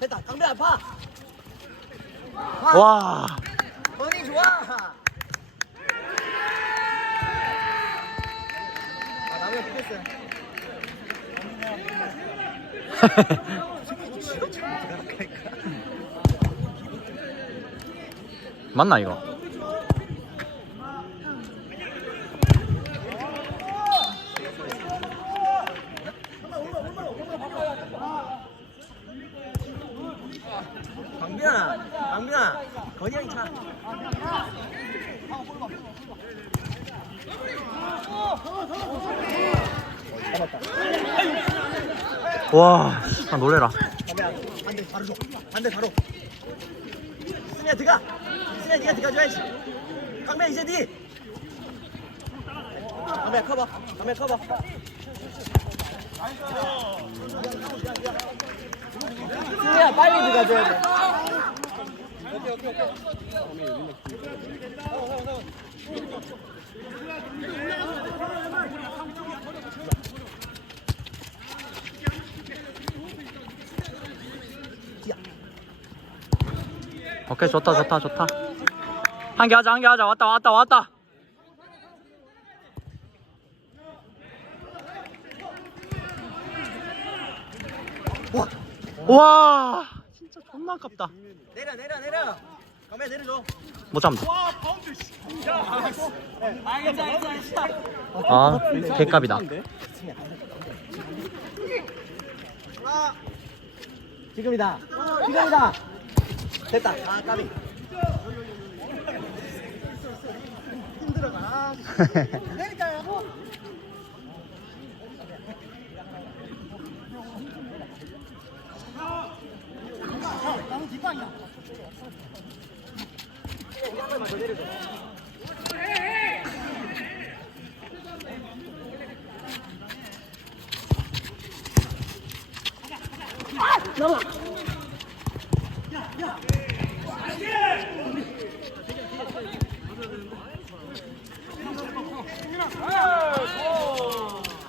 됐다. 강배 아파. 와. 건이 좋아. 아, 남의. 맞나 이거? 강빈아, 형이 차. 와, 아 놀래라. 반대 바로 줘. 반대 바로. 승희야 들어가. 승희야 네가 들어가줘야지. 강빈아 이제 네. 강빈아 커버. 강빈아 커버. 승희야 빨리 들어가줘야 돼. 오케이 좋다 좋다 좋다. 한 개 하자 한 개 하자 왔다 왔다 왔다. 와. 존나 아깝다. 내려 내려 내려. 강빈아 내려줘. 못 잡는다. 아, 개값이다. 지금이다. 지금이다. 됐다. 아 까비.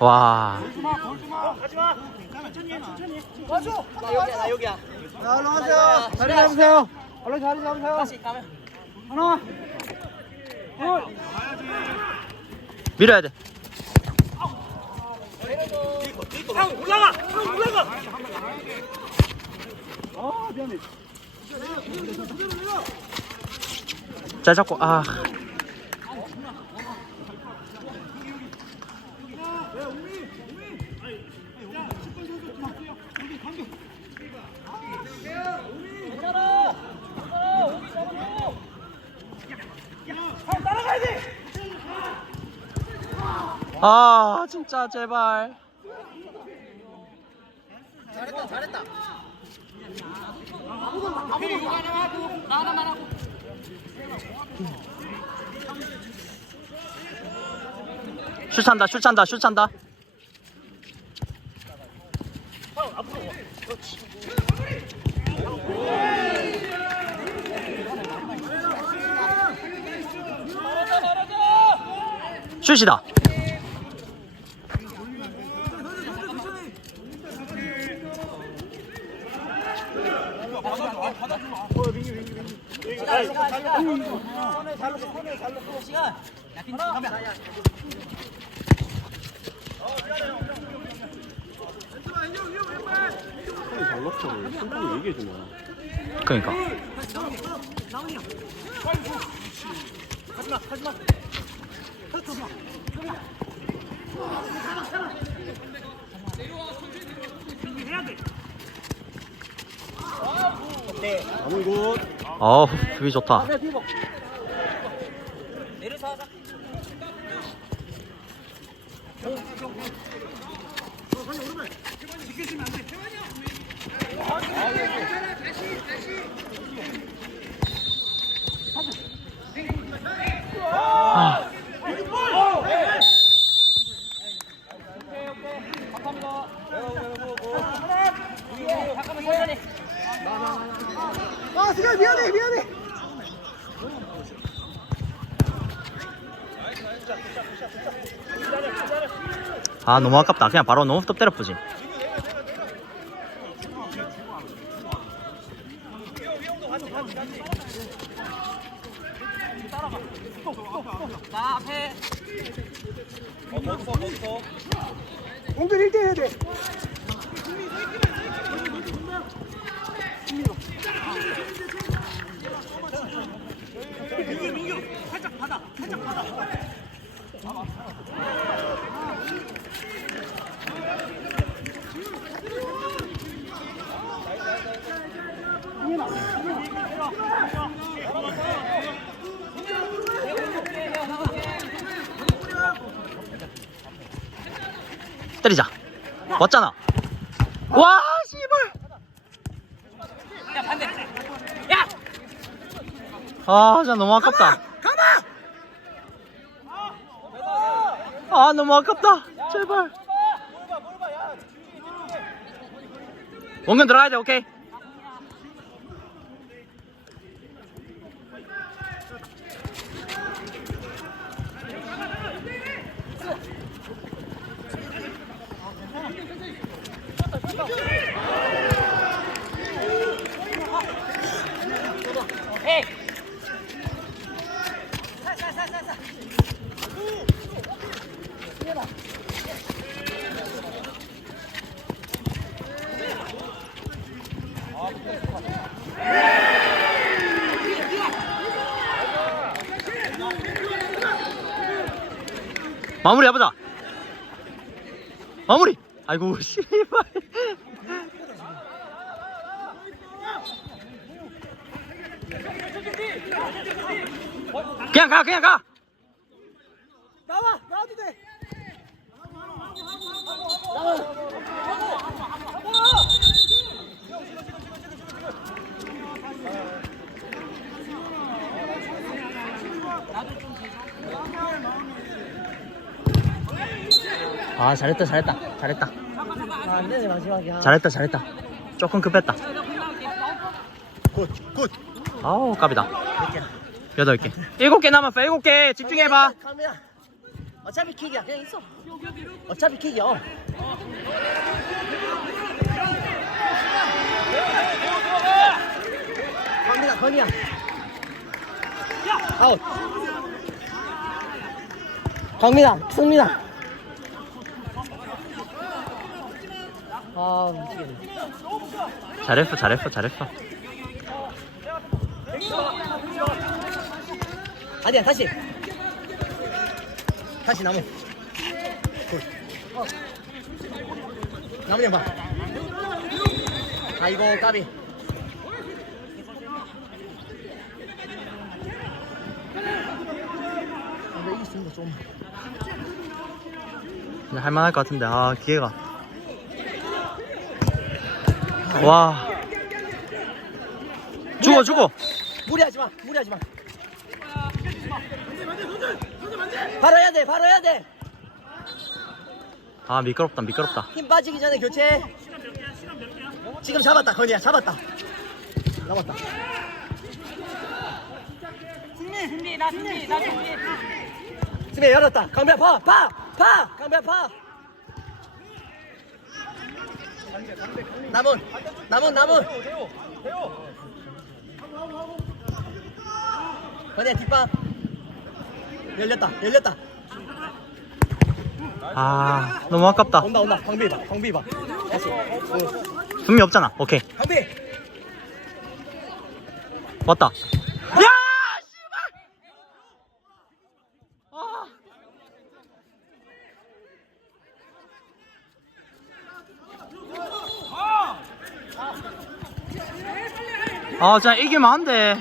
와. 나 여기야 나 여기야. 가면. 하나. 둘. 밀어야 돼. 아, 미안해. 잘 잡고. 아. 아 진짜 제발 잘했다 잘했다. 슛 찬다 슛 찬다 슛 찬다 슛이다 시간 시간 시간. 그러니까 네. 나무 굿. 어우 수비 좋다 앞에 피복. 내려 서 하자. 아, 아, 승현 미안해, 미안해. 아 너무 아깝다 그냥 바로 너무 톱 때려 부지 나 앞에. 공들 1대 해야 돼. 때리자. 왔잖아. 와 씨발. 아 진짜 너무 아깝다. 아 너무 아깝다. 제발. 원근 들어가야 돼 오케이 마무리 해보자. 마무리. 아이고 씨발. 그냥 가 그냥 가. 나와, 나와도 돼. 아 잘했다 잘했다 잘했다 아, 안 되네, 마지막이야. 잘했다 잘했다 조금 급했다 굿, 굿. 아우 깝이다 여덟 개 일곱 개 남았어 일곱 개 집중해봐 카메라. 어차피 킥이야. 그냥 있어. 어차피 킥이야. 어. 건이야, 건이야. 아웃. 강민아, 승민아. 아, 미치겠네. 잘했어 잘했어 잘했어 아니야, 다시. 다시 나무. 굿. 나무 좀 봐. 아이고, 까비. 아, 왜 이길 수 있는 거 좀. 근데 할만할 것 같은데 아 기회가 와 죽어 죽어 무리하지 마, 무리하지 마. 바로 해야 돼, 바로 해야 돼. 아 미끄럽다 미끄럽다 힘 빠지기 전에 교체. 지금 잡았다, 건이야, 잡았다. 잡았다. 승리 승리 나 승리 나 승리 승리 열었다. 강배 파, 파, 파, 강배 파. 남은, 남은, 남은. 건이야 뒷방. 열렸다, 열렸다. 아 너무 아깝다 온다, 온다. 광비 봐, 광비 봐. 다시. 숨이 없잖아 오케이 광비. 왔다 야 씨발 아. 아, 진짜 이기면 안 돼.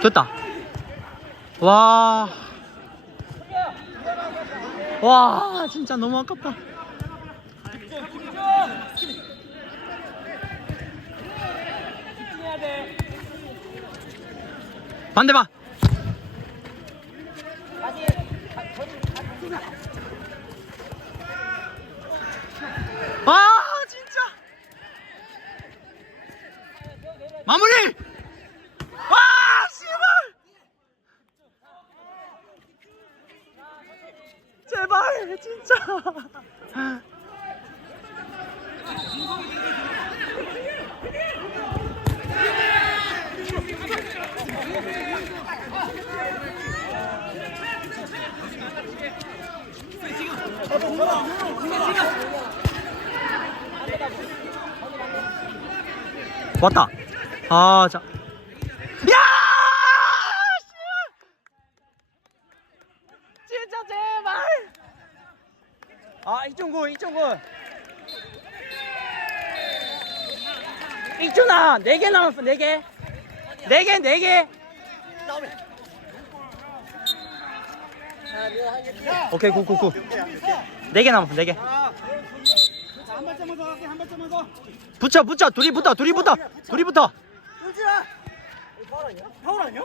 됐다. 와. 와, 진짜 너무 아깝다. 반대 봐. 아, 진짜. 마무리. 와, 씨발. 제발, 진짜. 왔다. 아, 자. 야! 씨! 진짜 제발. 아, 이종구, 이종구. 이준아, 네개 남았어, 네 개. 네 개, 네 개. 오케이, 굿, 굿, 굿. 네개 남았어, 네 개. 한 발짝만 더 할게 한 발짝만 더 붙여, 붙여, 둘이 붙어, 둘이 붙어, 둘이 붙어. 윤진아 파울 아니야?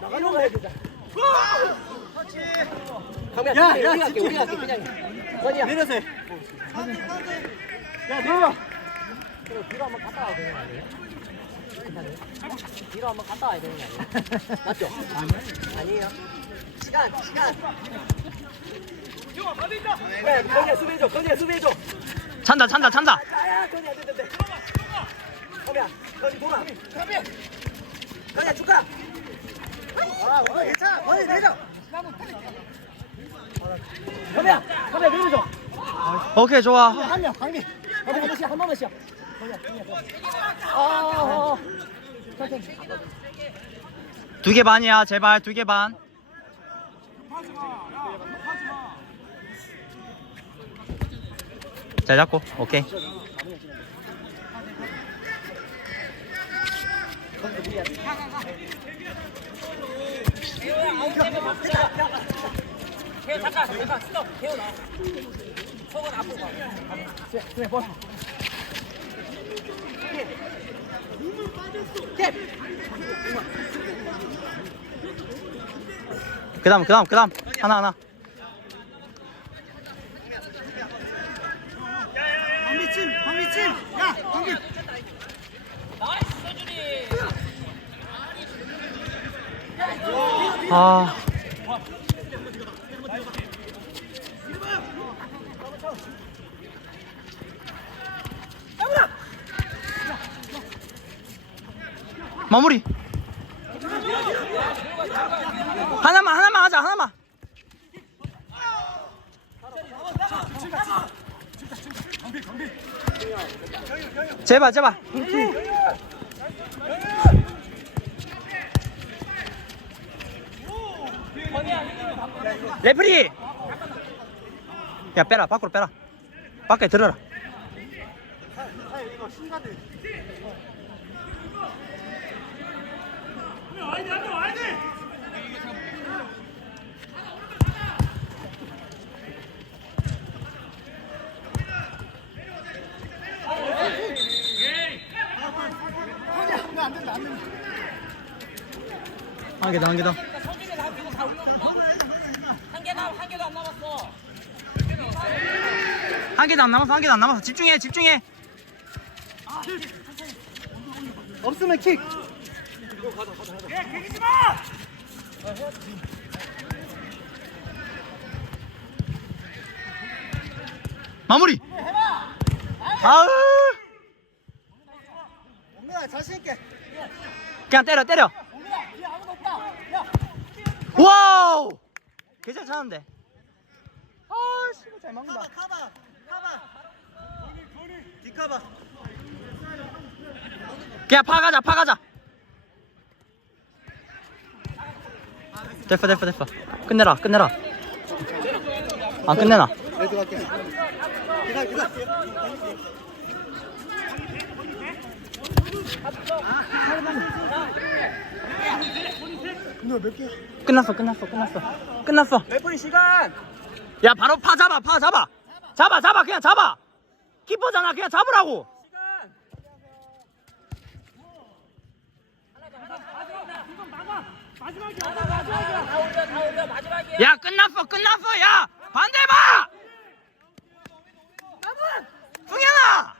나가는 거 해야 되자 야, 야, 집중. 우리가 그냥 건이야. 내려서 해. 야, 내려. 뒤로 한번 갔다 와야 되는 거 아니에요? 뒤로 한번 갔다 와야 되는 거 아니에요? 맞죠? 아니에요. 시간, 시간. 네, 건이야 수비해줘, 건이야 수비해줘. 찬다, 찬다, 찬다. 오케이, 좋아. 한 명, 강민. 건이 한 번씩, 한 번만씩. 건이야, 건이야, 건이야. 아, 아, 아. 천천히. 두개 반이야, 제발, 두 개 반. 잘 잡고, 오케이. 태호 잠깐 잠깐 스톱 태호 나 속은 앞으로 가 그래, 볼. 캡. 그 다음, 그 다음, 그 다음. 하나, 하나. 방미찜 방미찜 야 방미 나이스 서준이 아. 마무리. 하나만, 하나만 하자, 하나만. 제발, 제발. 레프리! 야 빼라. 밖으로 빼라. 밖에 들어라. 한개더한개 더. 서준이 다 그거 다 올려놓고 한 개도 한 개도 안 남았어 한 개도 안 남았어. 한 개도 안 남았어 집중해 집중해. 없으면 킥. 마무리. 아우. 자신 있게. 그냥 때려 때려. 와우 괜찮 차는데. 아 씨발 잘 막는다. 카바, 카바. 뒷카바. 그냥 파가자 파가자. 됐어 됐어 됐어. 끝내라 끝내라. 안 끝내나 레 계산 계산 끝났어 끝났어 끝났어. 끝났어. 레프리 시간! 야 바로 파 잡아 파 잡아. 잡아 잡아 그냥 잡아. 키퍼잖아 그냥 잡으라고. 다 올려 다 올려 마지막이야 야 끝났어 끝났어 야. 반대 봐! 승현아